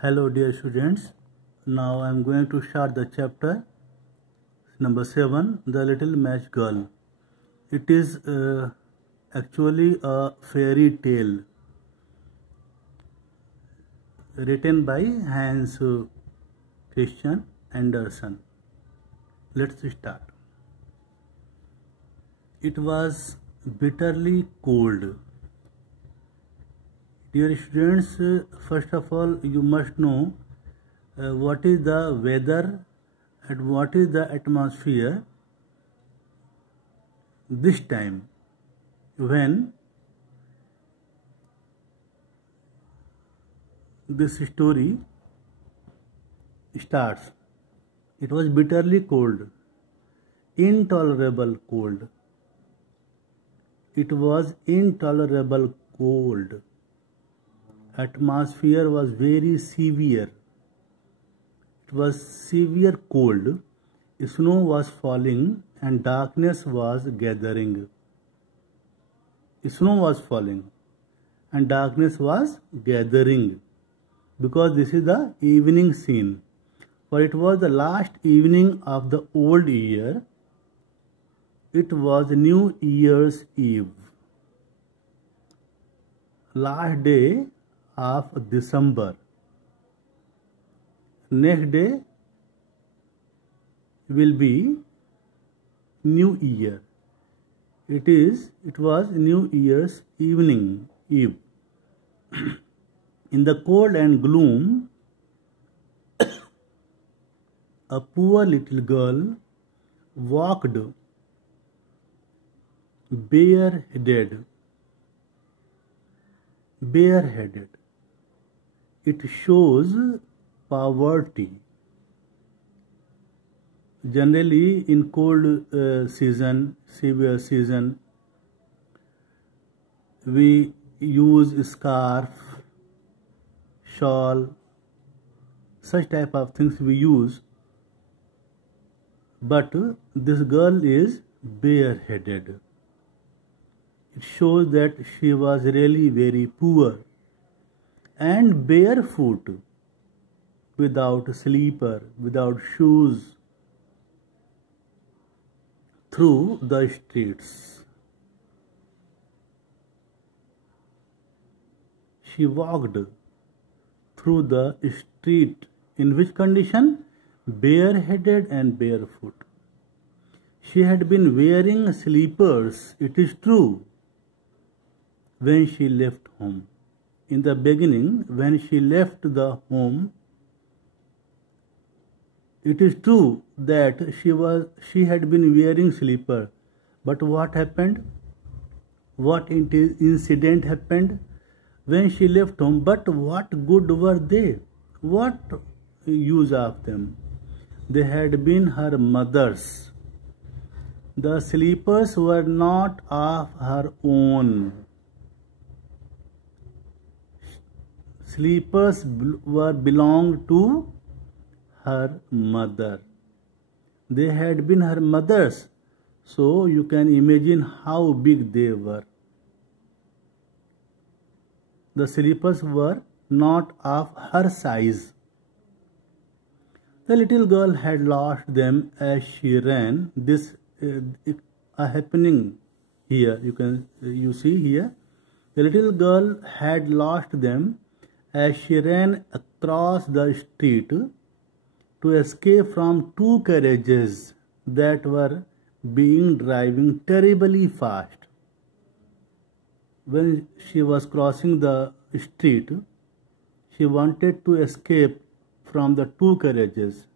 Hello dear students, now I am going to start the chapter number 7, The Little Match Girl. It is actually a fairy tale written by Hans Christian Andersen. Let's start. It was bitterly cold. Dear students, first of all, you must know what is the weather and what is the atmosphere this time when this story starts. It was bitterly cold, intolerable cold. It was intolerable cold. Atmosphere was very severe. It was severe cold. Snow was falling and darkness was gathering. Snow was falling and darkness was gathering because this is the evening scene. For it was the last evening of the old year. It was New Year's Eve. Last day of December. Next day will be New Year. It was New Year's Eve. In the cold and gloom, a poor little girl walked bareheaded. It shows poverty. Generally, in cold season, severe season, we use scarf, shawl, such type of things we use. But this girl is bareheaded. It shows that she was really very poor and barefoot, without slipper, without shoes, through the streets. She walked through the street in which condition? Bareheaded and barefoot. She had been wearing slippers, it is true, when she left home. In the beginning, when she left the home, it is true that she had been wearing slipper. But what happened? What incident happened when she left home? But what good were they? What use of them? They had been her mother's. The slippers were not of her own. Slippers belonged to her mother. They had been her mother's, so you can imagine how big they were. The slippers were not of her size. The little girl had lost them as she ran. This a happening here. You see here. The little girl had lost them as she ran across the street to escape from two carriages that were driving terribly fast. When she was crossing the street, she wanted to escape from the two carriages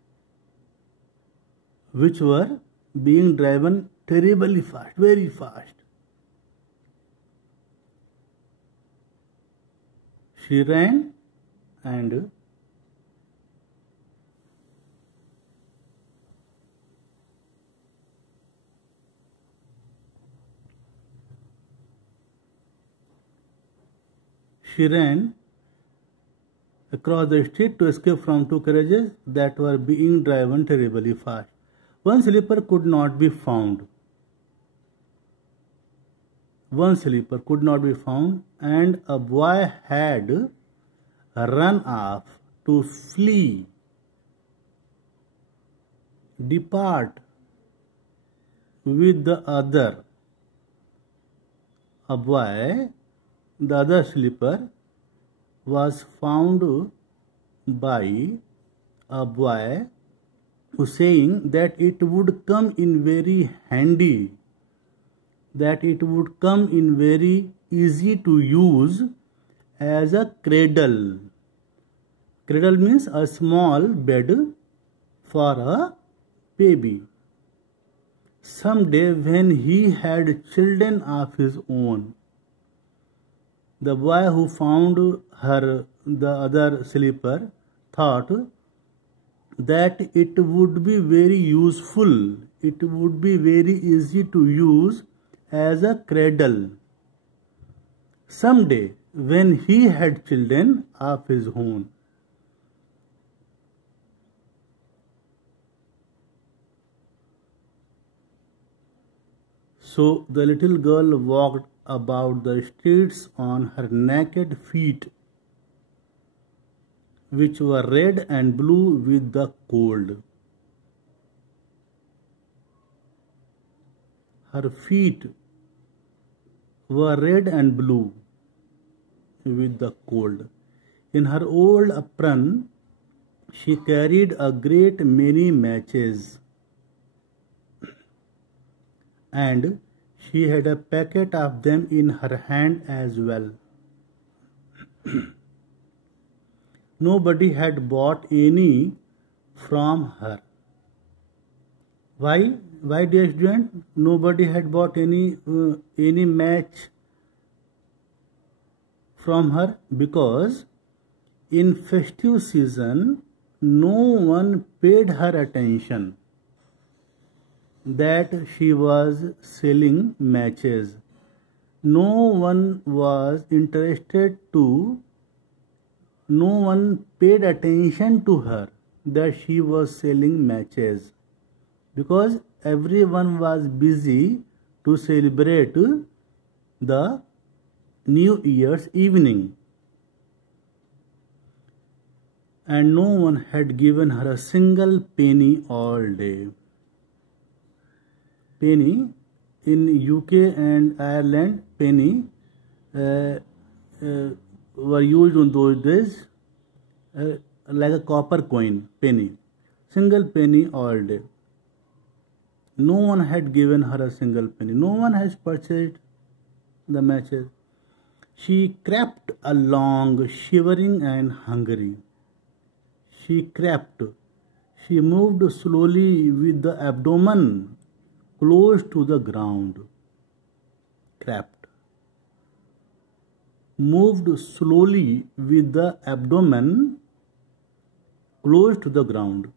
which were being driven terribly fast, very fast. She ran and across the street to escape from two carriages that were being driven terribly fast. One slipper could not be found. And a boy had run off to flee, depart with the other. A boy, the other sleeper, was found by a boy who saying that it would come in very handy, that it would come in very easy to use as a cradle. Cradle means a small bed for a baby. Someday when he had children of his own, the boy who found her, the other sleeper, thought that it would be very useful, it would be very easy to use as a cradle. Someday when he had children of his own. So the little girl walked about the streets on her naked feet, which were red and blue with the cold. Her feet were red and blue with the cold. In her old apron, she carried a great many matches, and she had a packet of them in her hand as well. Nobody had bought any from her. Why, dear student? Nobody had bought any match from her, because in festive season no one paid her attention that she was selling matches. No one was interested to, no one paid attention to her that she was selling matches, because everyone was busy to celebrate the New Year's evening, and no one had given her a single penny all day. Penny in UK and Ireland, penny were used in those days like a copper coin, penny, single penny all day. No one had given her a single penny. No one has purchased the matches. She crept along, shivering and hungry. She crept. She moved slowly with the abdomen close to the ground. Crept. Moved slowly with the abdomen close to the ground,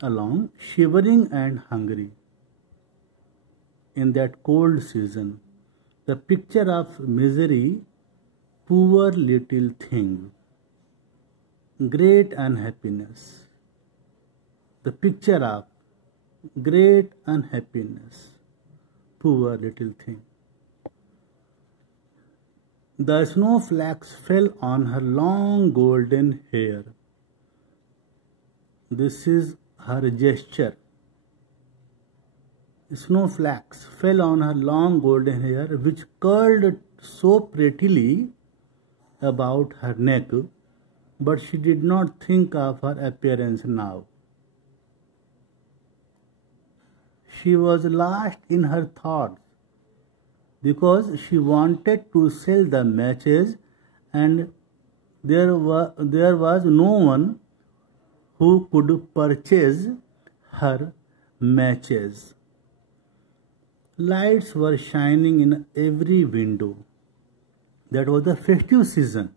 along, shivering and hungry. In that cold season, the picture of misery, poor little thing, great unhappiness. The picture of great unhappiness, poor little thing. The snowflakes fell on her long golden hair. This is her gesture. Snowflakes fell on her long golden hair, which curled so prettily about her neck, but she did not think of her appearance now. She was lost in her thoughts, because she wanted to sell the matches, and there was no one who could purchase her matches. Lights were shining in every window. That was the festive season.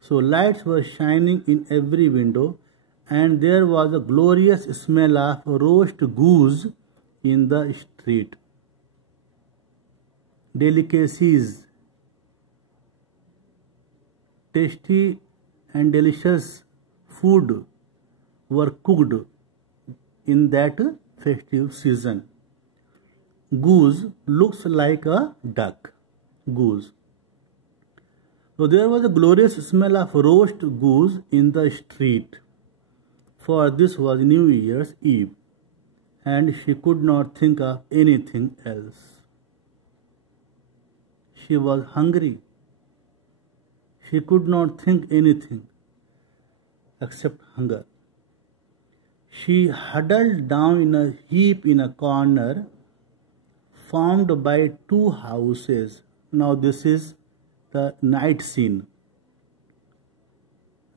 So lights were shining in every window, and there was a glorious smell of roast goose in the street. Delicacies, tasty and delicious food were cooked in that festive season. Goose looks like a duck. Goose. So there was a glorious smell of roast goose in the street, for this was New Year's Eve, and she could not think of anything else. She was hungry. She could not think anything except hunger. She huddled down in a heap in a corner formed by two houses. Now this is the night scene.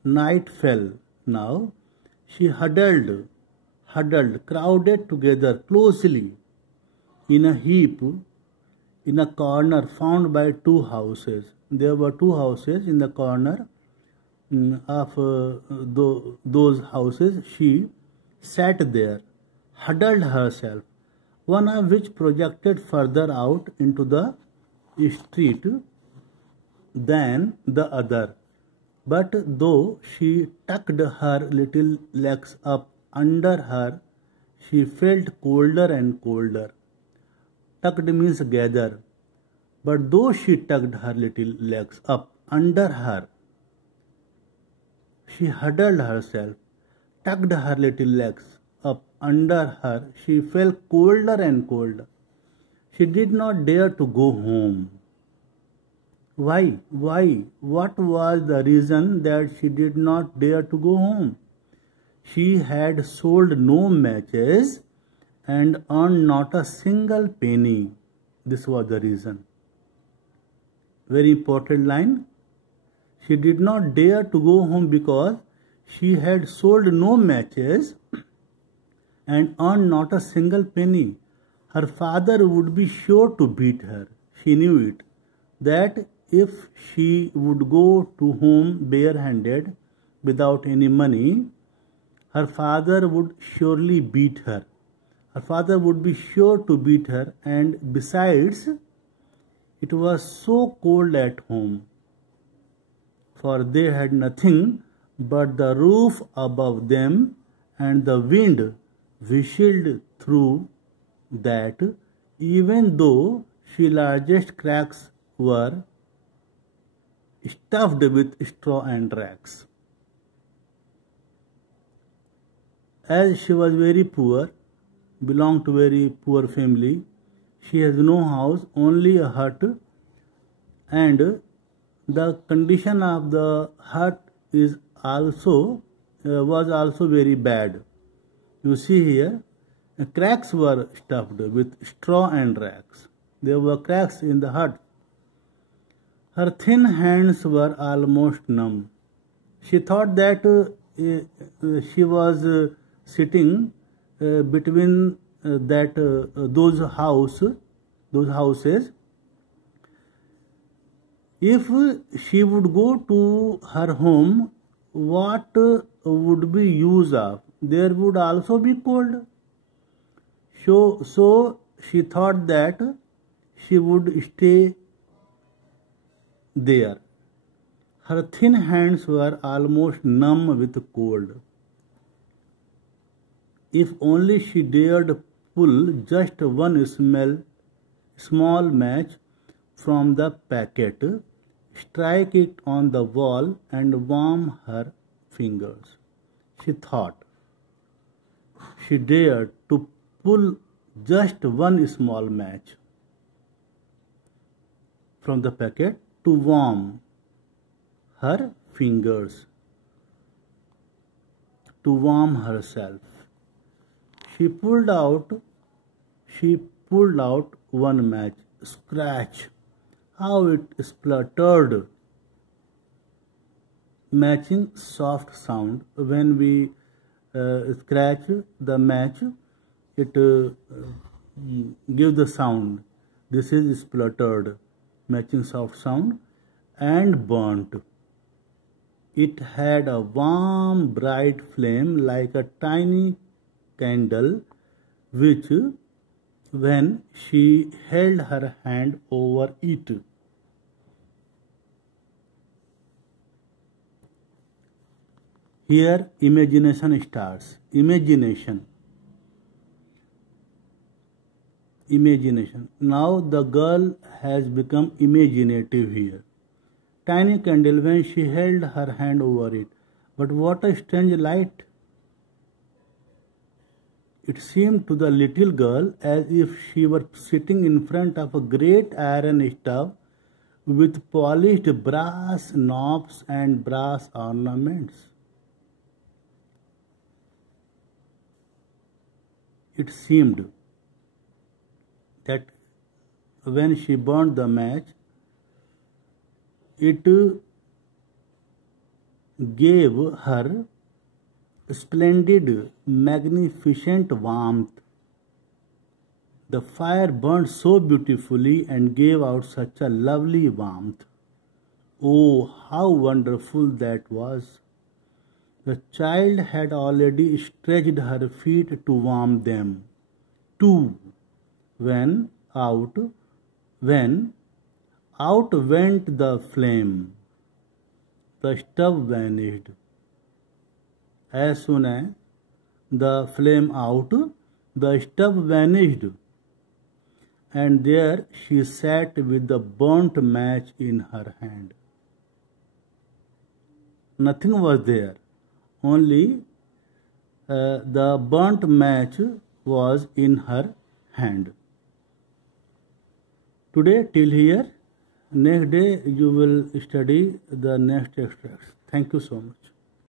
Night fell. Now she huddled, crowded together closely in a heap in a corner found by two houses. There were two houses in the corner of those houses. She sat there, huddled herself, one of which projected further out into the street than the other. But though she tucked her little legs up under her, she felt colder and colder. Tucked means gather. But though she tucked her little legs up under her, she huddled herself, tucked her little legs up under her, she felt colder and colder. She did not dare to go home. Why? What was the reason that she did not dare to go home? She had sold no matches and earned not a single penny. This was the reason. Very important line. She did not dare to go home because she had sold no matches and earned not a single penny. Her father would be sure to beat her. She knew it. That if she would go to home barehanded without any money, her father would surely beat her. Her father would be sure to beat her, and besides, it was so cold at home, for they had nothing but the roof above them, and the wind whistled through that, even though the largest cracks were stuffed with straw and rags. As she was very poor, belonged to very poor family, she has no house, only a hut, and the condition of the hut is also was also very bad. You see here, cracks were stuffed with straw and rags. There were cracks in the hut. Her thin hands were almost numb. She thought that she was sitting between those houses. If she would go to her home, what would be use of? There would also be cold. So she thought that she would stay there. Her thin hands were almost numb with cold. If only she dared pull just one small match from the packet, strike it on the wall and warm her fingers. She thought. She dared to pull just one small match from the packet to warm her fingers, to warm herself. She pulled out one match. Scratch! How it spluttered, matching soft sound. When we scratch the match, it gives the sound. This is spluttered, matching soft sound, and burnt. It had a warm, bright flame like a tiny candle, which, when she held her hand over it, here imagination starts. Imagination. Now the girl has become imaginative here. tiny candle when she held her hand over it. But what a strange light! It seemed to the little girl as if she were sitting in front of a great iron stove with polished brass knobs and brass ornaments. It seemed that when she burned the match, it gave her splendid, magnificent warmth. The fire burned so beautifully and gave out such a lovely warmth. Oh, how wonderful that was! The child had already stretched her feet to warm them, too, when out went the flame. The stove vanished. As soon as the flame out, the stove vanished, and there she sat with the burnt match in her hand. Nothing was there, only the burnt match was in her hand. Today till here. Next day you will study the next extracts. Thank you so much.